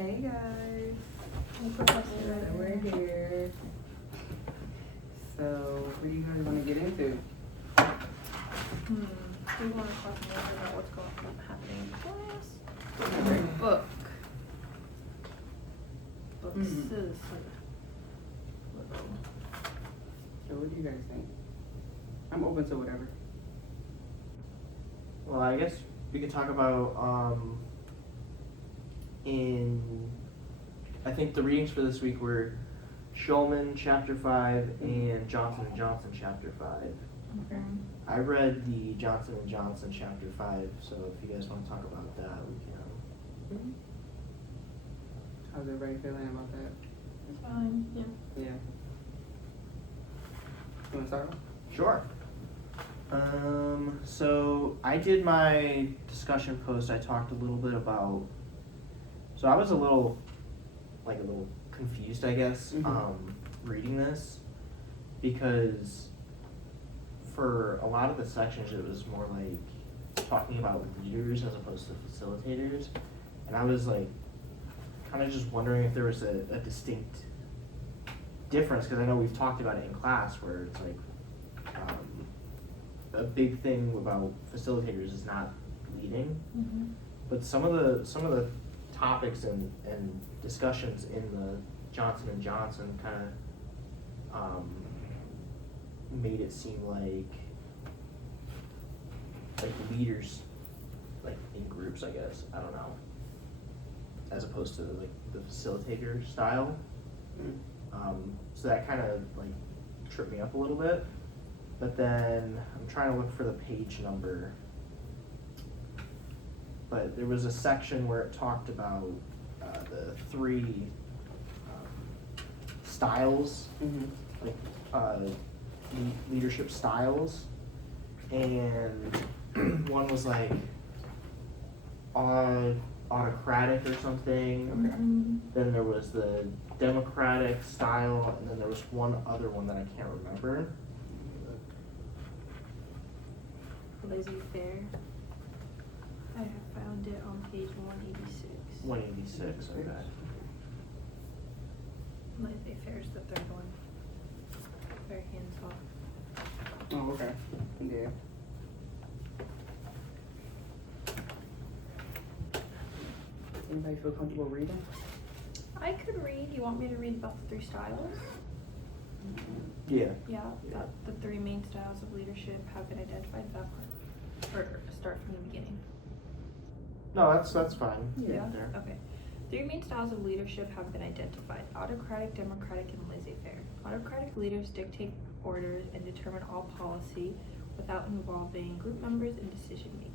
Hey guys, Professor. we're here. So, what do you guys want to get into? We want to talk more about what's happening in class. Okay. Book. Mhm. So, what do you guys think? I'm open to whatever. Well, I guess we could talk about I think the readings for this week were Shulman chapter 5 and Johnson & Johnson chapter 5. Okay. I read the Johnson & Johnson chapter 5, so if you guys want to talk about that, we can. How's everybody feeling about that? It's fine. Yeah. Yeah. You want to start off? Sure. So I did my discussion post. I talked a little bit about. So I was a little confused, I guess, Mhm. reading this, because for a lot of the sections it was more like talking about leaders as opposed to facilitators, and I was like, kind of just wondering if there was a distinct difference, because I know we've talked about it in class where it's like. A big thing about facilitators is not leading, but some of the topics and discussions in the Johnson & Johnson kind of made it seem like leaders like in groups, I guess, I don't know, as opposed to like the facilitator style. So that kind of like tripped me up a little bit. But then I'm trying to look for the page number. But there was a section where it talked about the three styles, like leadership styles, and one was like autocratic or something. Okay. Then there was the democratic style, and then there was one other one that I can't remember. Laissez-faire. I have found it on page 186. 186, okay. Laissez-faire is the third one. Very hands-off. Oh, okay. Yeah. Anybody feel comfortable reading? I could read. You want me to read about the three styles? Yeah. Yeah, that the three main styles of leadership have been identified. That part. Or start from the beginning. No, that's fine. Yeah. There. Okay. Three main styles of leadership have been identified: autocratic, democratic, and laissez-faire. Autocratic leaders dictate orders and determine all policy without involving group members in decision making.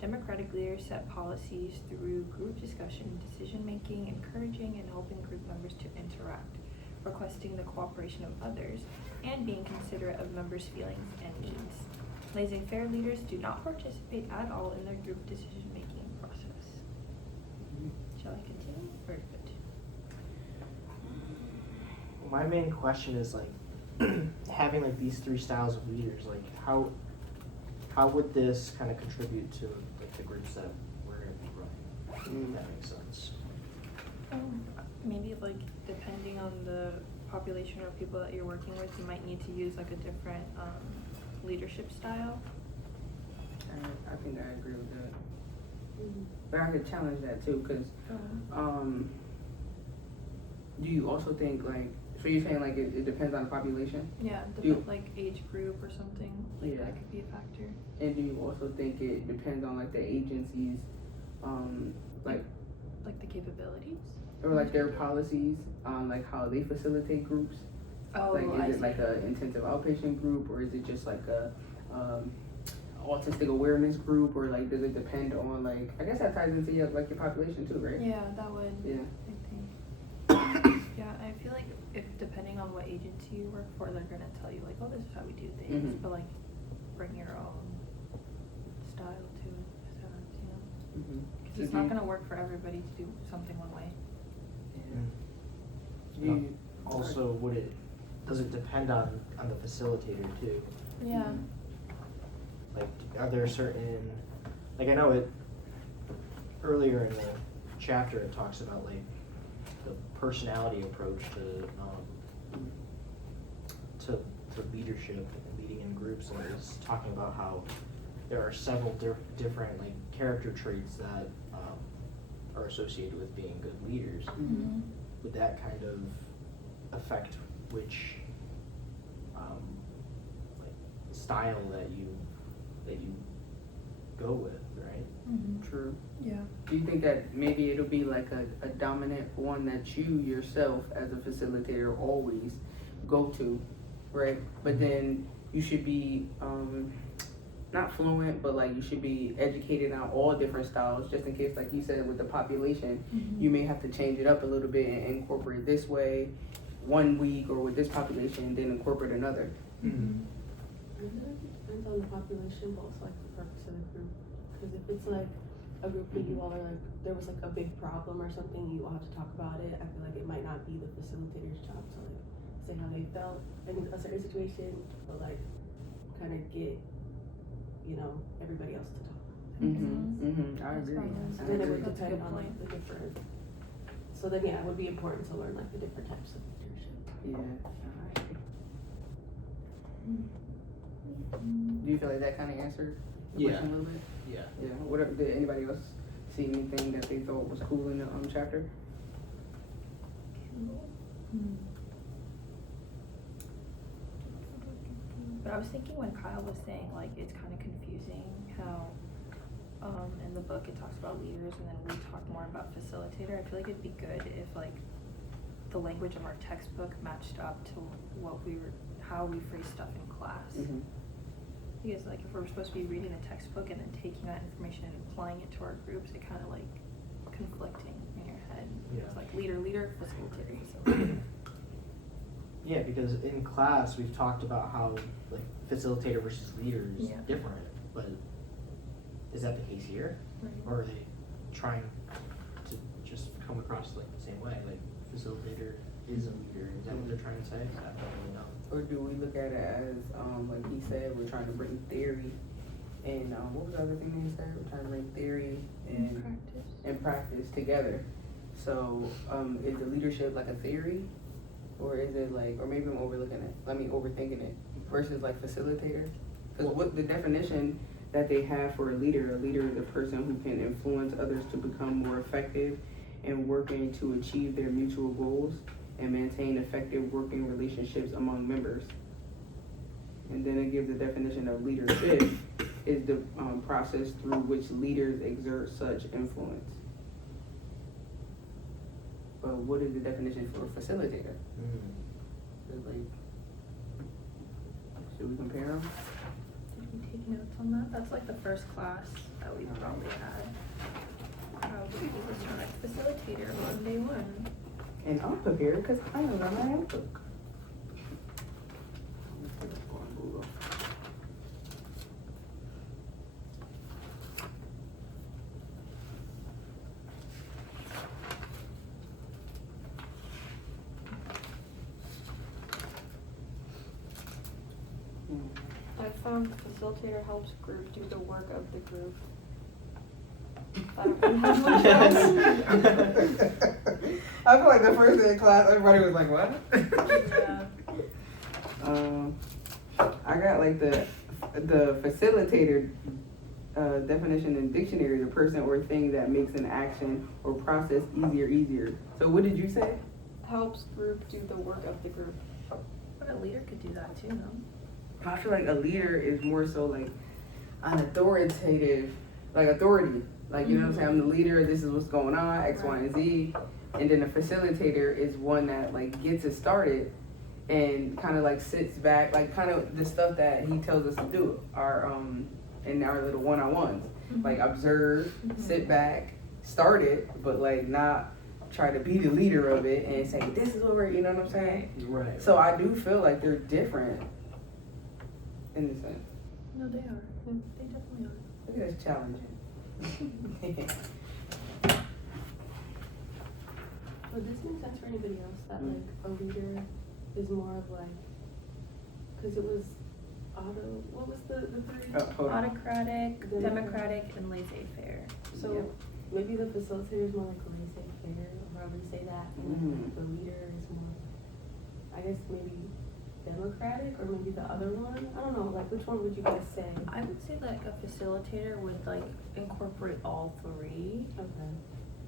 Democratic leaders set policies through group discussion and decision making, encouraging and helping group members to interact, requesting the cooperation of others, and being considerate of members' feelings and needs. Laissez-faire leaders do not participate at all in their group decision-making process. Shall I continue or good? My main question is like having like these three styles of leaders, like how would this kind of contribute to like the groups that we're going to be running? If that makes sense. Maybe like depending on the population or people that you're working with, you might need to use like a different leadership style. I think I agree with that. But I could challenge that too, because do you also think like, so you're saying like it depends on the population? Yeah, like age group or something. Like Yeah. that could be a factor. And do you also think it depends on like the agencies, Like the capabilities? or like their policies on like how they facilitate groups? Oh, Like, I is it see. like a intensive outpatient group, or is it just like a autistic awareness group, or like does it depend on like, I guess that ties into your population too, right? Yeah, that would. Yeah. I think. Yeah, I feel like if depending on what agency you work for, they're gonna tell you like, oh, this is how we do things, Mhm. but like bring your own style to it. Because it's not gonna work for everybody to do something one way. Also, does it depend on the facilitator too? Yeah. Like, are there certain, like I know it earlier in the chapter, it talks about like the personality approach to leadership and leading in groups, and it's talking about how there are several different like character traits that are associated with being good leaders. Mm-hmm. Would that kind of affect which like style that you go with, right? Mm-hmm. True. Yeah. Do you think that maybe it'll be like a dominant one that you yourself as a facilitator always go to, right? But then you should be not fluent, but like you should be educated on all different styles, just in case, like you said, with the population, Mm-hmm. you may have to change it up a little bit and incorporate this way 1 week, or with this population, then incorporate another. Mm-hmm. I feel like it depends on the population, but also like the purpose of the group. Because if it's like a group that you all are like, there was like a big problem or something, you all have to talk about it. I feel like it might not be the facilitator's job to like say how they felt in a certain situation, but like kind of get, you know, everybody else to talk. I That's agree. probably- I Then it agree. would That's a depend good on like point. the different. So then yeah, it would be important to learn like the different types of leadership. Yeah. Do you feel like that kind of answered the Yeah. question a little bit? Yeah. Yeah. What did anybody else see anything that they thought was cool in the chapter? Mm. But I was thinking when Kyle was saying like it's kind of confusing how in the book it talks about leaders and then we talk more about facilitator. I feel like it'd be good if like the language of our textbook matched up to how we phrase stuff in class. Mm-hmm. Because like if we're supposed to be reading a textbook and then taking that information and applying it to our groups, it kind of like conflicting in your head. Yeah. It's like leader, facilitator, facilitator. Yeah, because in class we've talked about how like facilitator versus leader is Yeah. different, but is that the case here? Or are they trying to just come across like the same way? Like facilitator is a leader. Is that what they're trying to say? I don't really know. Or do we look at it as, like he said, we're trying to bring theory and what was the other thing he said? We're trying to bring theory and practice together. So is the leadership like a theory, or is it like, or maybe I'm overthinking it versus like facilitator? Because what the definition that they have for a leader is a person who can influence others to become more effective and working to achieve their mutual goals and maintain effective working relationships among members. And then it gives a definition of leadership is the process through which leaders exert such influence. But what is the definition for facilitator? Is it like, should we compare them? Did we take notes on that? That's like the first class that we probably had. How do we do this on a facilitator on day 1? And I'm prepared because I know my notebook. Let's go on Google. I found facilitator helps group do the work of the group. I don't have much else. I feel like the first day of class, everybody was like, "What?" Yeah. I got like the facilitator definition in dictionary: the person or thing that makes an action or process easier. So what did you say? Helps group do the work of the group. But a leader could do that too, no? I feel like a leader is more so like an authoritative, like authority. Like, you know what I'm saying? I'm the leader, this is what's going on, X, Y, and Z. And then a facilitator is one that like gets it started and kind of like sits back, like kind of the stuff that he tells us to do, our in our little one-on-ones. Like observe, sit back, start it, but like not try to be the leader of it and say, this is what we're, you know what I'm saying? Right. So I do feel like they're different in the sense. No, they are. They definitely are. Look at this challenging. Would this make sense for anybody else that like a leader is more of like, because it was what was the three? Hold on. Autocratic, democratic, and laissez-faire. So Yep. maybe the facilitator is more like laissez-faire, or however you say that, and the leader is more, I guess maybe democratic, or maybe the other one. I don't know. Like, which one would you guys say? I would say like a facilitator would like incorporate all three, Okay.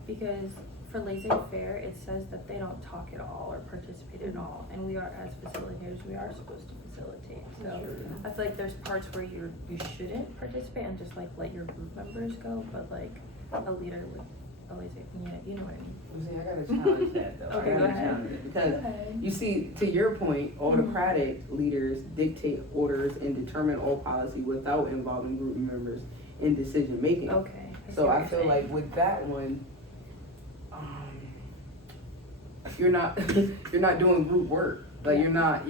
because for laissez-faire, it says that they don't talk at all or participate at all, and we are, as facilitators, we are supposed to facilitate, so. I feel like there's parts where you shouldn't participate and just like let your group members go, but like a leader would, a laissez-faire, you know what I mean? You see, I gotta challenge that though. Okay, I go gotta ahead. challenge it because ahead. you see, to your point, autocratic leaders dictate orders and determine all policy without involving group members in decision making. Okay. see So what I you're feel saying. like with that one, you're not you're not doing group work. Like you're not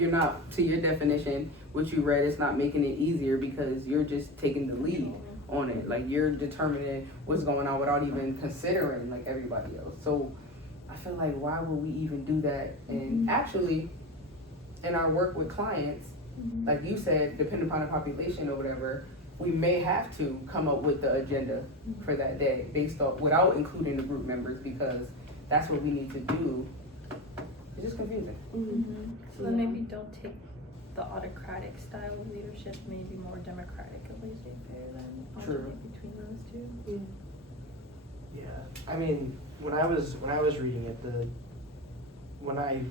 to your definition, what you read, it's not making it easier because you're just taking the lead on it. Like you're determining what's going on without even considering like everybody else. So I feel like why would we even do that? And actually, in our work with clients, like you said, depending upon the population or whatever, we may have to come up with the agenda for that day based off without including the group members because that's what we need to do. It's just confusing. So then maybe don't take the autocratic style of leadership, maybe more democratic and laissez-faire then. True. Alternate between those two. Yeah, I mean, when I was reading it, when I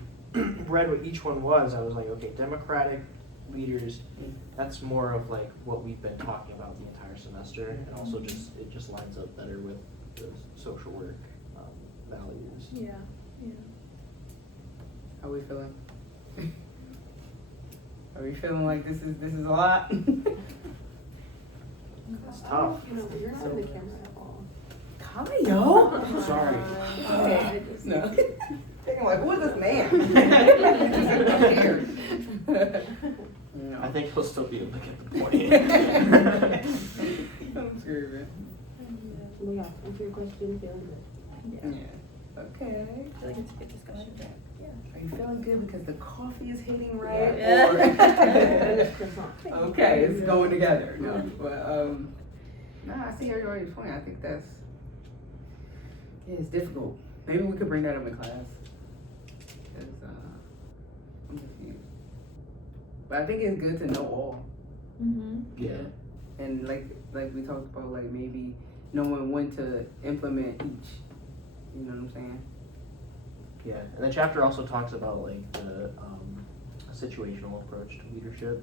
read what each one was, I was like, okay, democratic leaders, that's more of like what we've been talking about the entire semester, and also it just lines up better with the social work values. Yeah. How we feeling? Are we feeling like this is a lot? It's tough. You know, you're not in the camera at all. Kyle? Sorry. Hey, no. Thinking like, who is this man? No. I think he'll still be able to get the point. I'm screaming. Well, yeah, answer your question, feeling good. Yeah. Okay. I feel like it's a good discussion. Are you feeling good because the coffee is hitting right? Yeah. Or- okay, it's going together. No, but nah, I see everybody's point. I think that's it's difficult. Maybe we could bring that up in class. 'Cause, I'm confused. But I think it's good to know all. Yeah. And like we talked about, like maybe knowing when to implement each. You know what I'm saying? Yeah, and the chapter also talks about like the situational approach to leadership.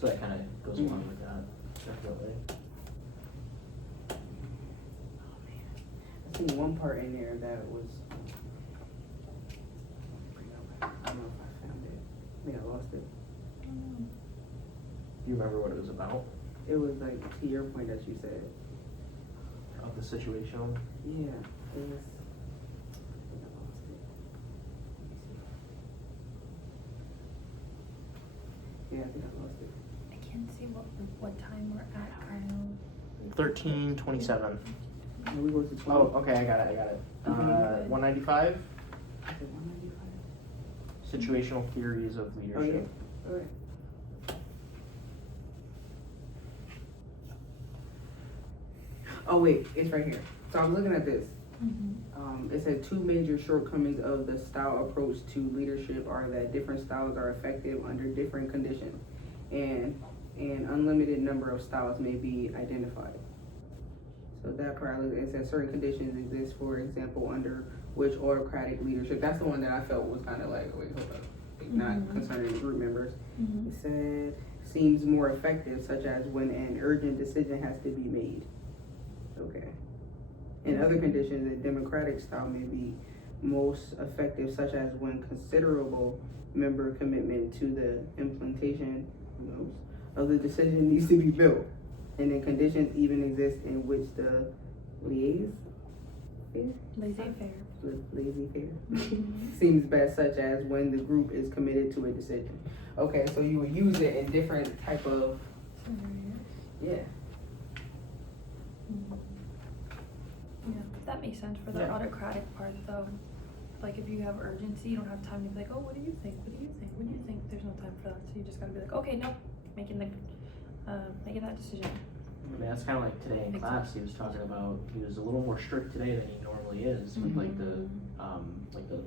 So that kind of goes along with that, definitely. I see one part in there that was. I don't know if I found it. I think I lost it. Do you remember what it was about? It was like to your point that you said. Of the situational? Yeah, it was. I think I lost it. Let me see. Yeah, I think I lost it. I can't see what time we're at, Kyle. 13:27. Can we go to 20? Oh, okay, I got it. 195. Is it 195? Situational theories of Oh, leadership. yeah. Alright. Oh, wait, it's right here. So I'm looking at this. It said two major shortcomings of the style approach to leadership are that different styles are effective under different conditions, and an unlimited number of styles may be identified. So that part, it says certain conditions exist, for example, under which autocratic leadership, that's the one that I felt was kind of like, wait, hold up, like not concerning the group members. It said, seems more effective, such as when an urgent decision has to be made. Okay. In other conditions, a democratic style may be most effective, such as when considerable member commitment to the implementation of the decision needs to be built. And then conditions even exist in which the laissez-faire seems best, such as when the group is committed to a decision. Okay, so you would use it in different type of, yeah. Yeah, that makes sense for the Yeah. autocratic part though. Like if you have urgency, you don't have time to be like, oh, what do you think? What do you think? What do you think? There's no time for that. So you just gotta be like, okay, no, making that decision. I mean, that's kind of like today in class, he was talking about, he was a little more strict today than he normally is with like the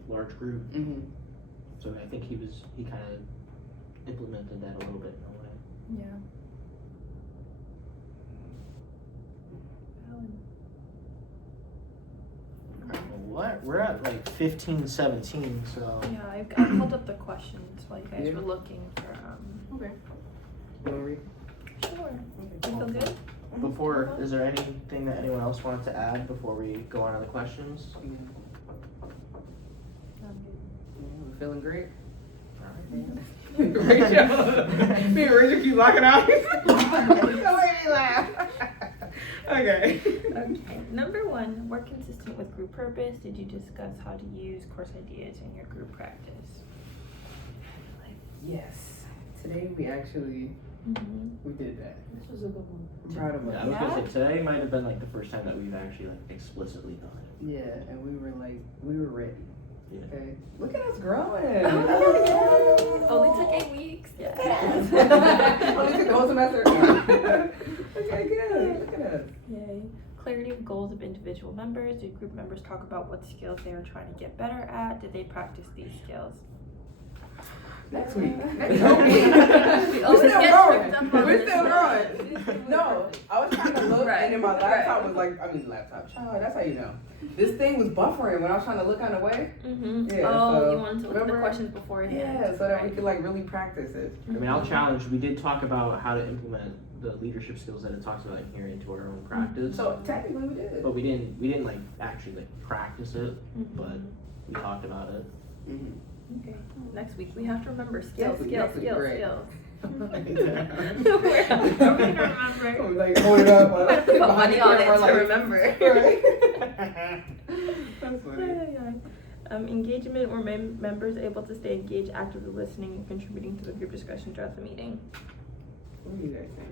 large group. Mm-hmm. So I think he kind of implemented that a little bit in a way. Yeah. What? We're at like 15:17, so. Yeah, I pulled up the questions while you guys Yeah. were looking for, Okay. You wanna read? Sure. Okay. You feel good? Before, is there anything that anyone else wanted to add before we go on to the questions? Yeah. We're feeling great. Rachel, me and Rachel keep locking eyes. Don't make me laugh. Okay. Okay. Number 1, work consistent with group purpose. Did you discuss how to use course ideas in your group practice? Yes. Today we actually we did that. This was a good one. I'm proud of us. Yeah, I was gonna say, today might have been like the first time that we've actually like explicitly done it. Yeah, and we were ready. Yeah. Okay. Look at us growing. Only took 8 weeks. Yes. Only took the whole semester. Okay, good. Look at us. Yay. Clarity of goals of individual members. Did group members talk about what skills they are trying to get better at? Did they practice these skills? Next week. We Next week. We're always still get growing. tripped up on We're this still one. growing. No, I was trying to look, Right, and then my laptop right. was like, child, that's how you know. This thing was buffering when I was trying to look on the way. Oh, Yeah, so, you wanted to look at the remember? questions beforehand. Yeah, so that we could like really practice it. I mean, I'll challenge, we did talk about how to implement the leadership skills that it talks about in here into our own practice. So technically we did. But we didn't like actually like practice it, but we talked about it. Mhm. Okay. Next week we have to remember skills, Next week, great. skills. We're We're gonna remember. like hold it up. Put behind money the on it camera, to like- remember. Right. That's funny. Engagement were members able to stay engaged, actively listening, and contributing to the group discussion throughout the meeting. What do you guys think?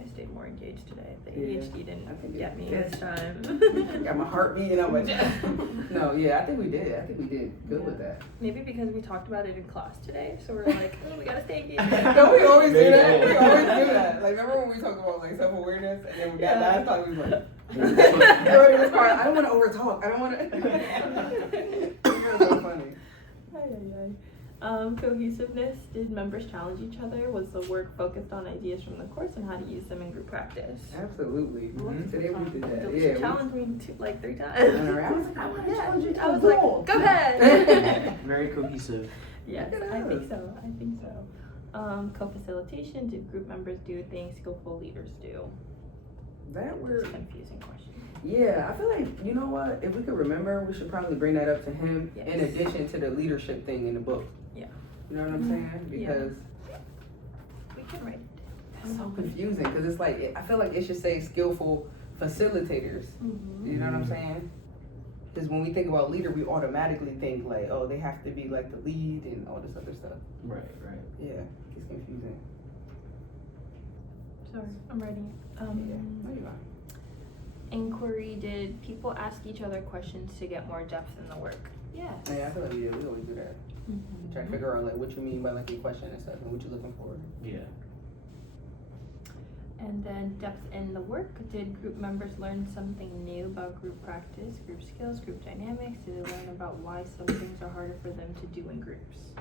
I stayed more engaged today. The Yeah, ADHD I didn't think get me it- this time. Got my heart beating up my chest. No, yeah, I think we did. I think we did good with that. Maybe because we talked about it in class today, so we're like, oh, we gotta stay engaged. Don't we always do that? Maybe. We always do that. Like, remember when we talked about like self-awareness, and then that Yeah. last time we was like, everybody was quiet. I don't want to overtalk. I don't want to. It was so funny. Cohesiveness. Did members challenge each other? Was the work focused on ideas from the course and how to use them in group practice? Absolutely. Mhm. Today we did that. She Yeah. challenged me like 3 I times. was like, I want to challenge you to I a was goal. like, go ahead. Very cohesive. Yes, Look at I us. think so. Co-facilitation. Did group members do things skillful leaders do? That It's we're. a confusing question. Yeah, I feel like, you know what? If we could remember, we should probably bring that up to him in Yes. addition to the leadership thing in the book. Yeah. You know what I'm saying? Yeah. Because We can write it. it's so confusing. Because it's like, I feel like it should say skillful facilitators. You know what I'm saying? Because when we think about leader, we automatically think like, oh, they have to be like the lead and all this other stuff. Right. Yeah, it's confusing. Sorry, I'm writing it. Yeah, no, you're right. Inquiry. Did people ask each other questions to get more depth in the work? Yes. Yeah, I feel like we always do that. Try to figure out like what you mean by like your question and stuff and what you're looking for. Yeah. And then depth in the work. Did group members learn something new about group practice, group skills, group dynamics? Did they learn about why some things are harder for them to do in groups?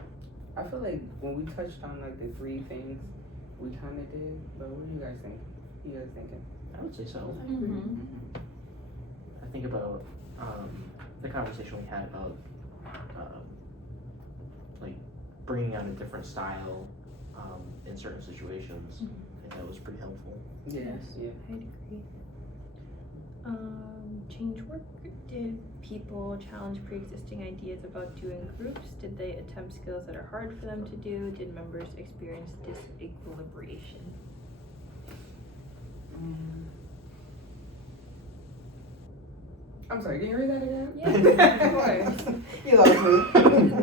I feel like when we touched on like the 3 things, we kind of did. But what do you guys think? What you guys thinking? I would say so. Mm-hmm. I think about the conversation we had about like bringing out a different style in certain situations. I think that was pretty helpful. Yes. Yeah. I'd agree. Change work. Did people challenge pre-existing ideas about doing groups? Did they attempt skills that are hard for them to do? Did members experience disequilibration? I'm sorry, can you read that again? Yeah, of course. You lost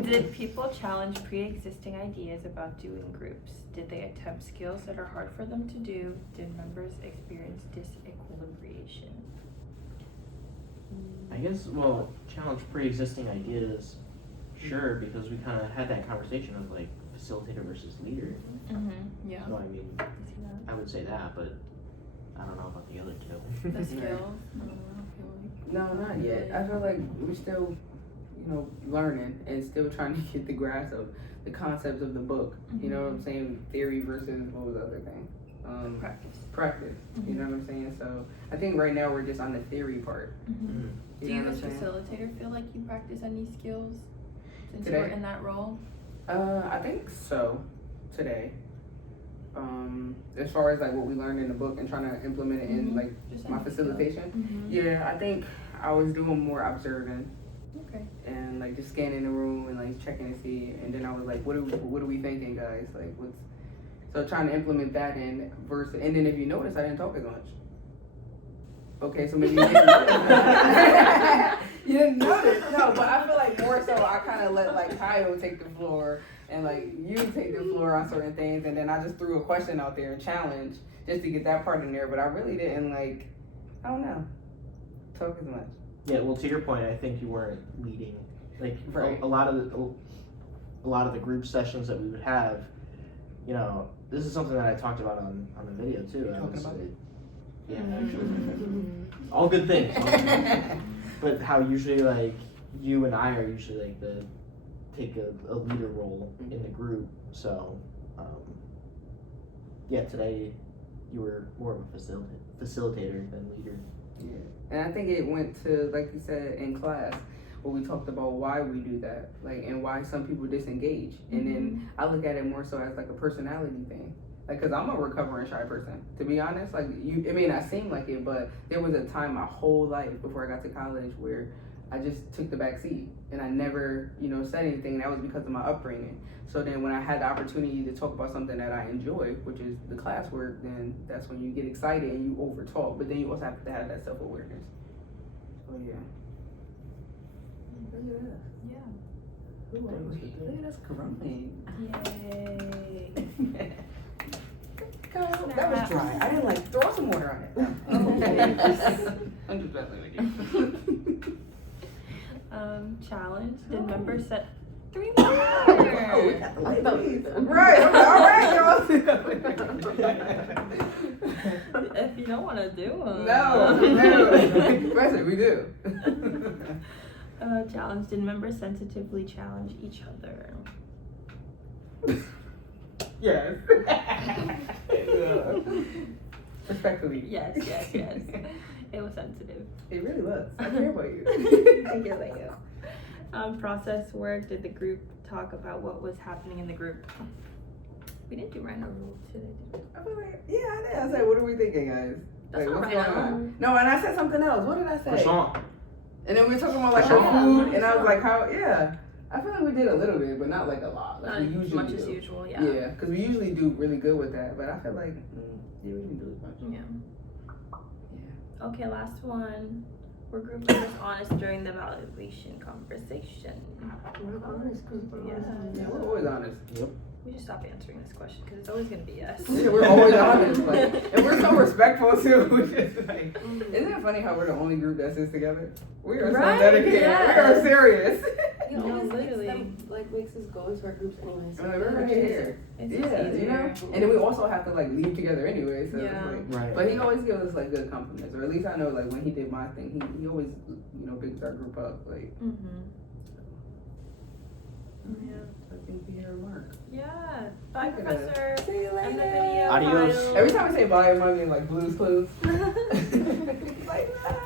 me. Did people challenge pre-existing ideas about doing groups? Did they attempt skills that are hard for them to do? Did members experience disequilibration? I guess, well, challenge pre-existing ideas, sure, because we kind of had that conversation of like facilitator versus leader. Mm-hmm. Yeah. So I mean, I see that. I would say that, but I don't know about the other two. The skills. I feel like. No, not yet. I feel like we're still, learning and still trying to get the grasp of the concepts of the book. You know what I'm saying? Theory versus what was the other thing? Practice. You know what I'm saying? So I think right now we're just on the theory part. Mm. Do know you what as I'm saying? facilitator feel like you practice any skills since Today? you're in that role? I think so. Today. As far as like what we learned in the book and trying to implement it in like Just my any facilitation. skill. Yeah, I think I was doing more observing Okay. and like just scanning the room and like checking to see, and then I was like, what are we thinking, guys? Like, so trying to implement that in versus, and then if you notice, I didn't talk as much. Okay, so maybe you didn't notice. You didn't notice. No, but I feel like more so I kind of let like Kyle take the floor and like you take the floor on certain things, and then I just threw a question out there and challenge just to get that part in there. But I really didn't like, I don't know, talk as much. Yeah, well, to your point, I think you weren't leading. Like Right. a lot of the group sessions that we would have, this is something that I talked about on the video too. You talking about it? Yeah, actually. All good things. But how usually like you and I are usually like take a leader role in the group. So, today you were more of a facilitator than leader. Yeah, and I think it went to, like you said, in class, where we talked about why we do that, like, and why some people disengage. And then I look at it more so as like a personality thing. Like, cause I'm a recovering shy person, to be honest. Like, it may not seem like it, but there was a time my whole life before I got to college where I just took the back seat and I never, said anything. And that was because of my upbringing. So then when I had the opportunity to talk about something that I enjoy, which is the classwork, then that's when you get excited and you over talk. But then you also have to have that self-awareness. Oh yeah. Look at us. Yeah. Look at us growing. Yay. That was dry. I didn't like throw some water on it. I'm just messing with you. Challenge. Did members set 3 more? Oh, we got the ladies. Right. All right, y'all. If you don't want to do them. No. Question, we do. Challenge. Did members sensitively challenge each other? Yes. Respectfully. Yes. It was sensitive. It really was. I care about you. Thank you. Process work. Did the group talk about what was happening in the group? We didn't do random rules today, did we? I feel like, yeah, I did. I said, what are we thinking, guys? That's Like, not what's right going now. on? No, and I said something else. What did I say? Croissant. And then we were talking about like Croissant. our food, and I was like, I feel like we did a little bit, but not like a lot. Like Not we as usually much do. as usual, yeah. Yeah, because we usually do really good with that, but I feel like we didn't do as much. Yeah. Yeah. Okay, last one. Were group members honest during the evaluation conversation? We're honest. Yeah, we're always honest. Yep. We should stop answering this question because it's always gonna be yes. Yeah, we're always honest, like, and we're so respectful too. Which is like, isn't it funny how we're the only group that sits together? We are Right? so dedicated. Yes. We are serious. It No, always literally. makes us go into our groups anyway. So Like, we're right here. It's Yeah, just you know. easier. And then we also have to like leave together anyway. So Yeah. it's like, Right. but he always gives us like good compliments, or at least I know like when he did my thing, he always bigs our group up. Like, Yeah. I think we hear a mark. Yeah. Bye, Look at us. Professor. See you End the later. video. Adios. Kyle. Every time we say bye, it reminds me of like Blue's Clues. Like, bye.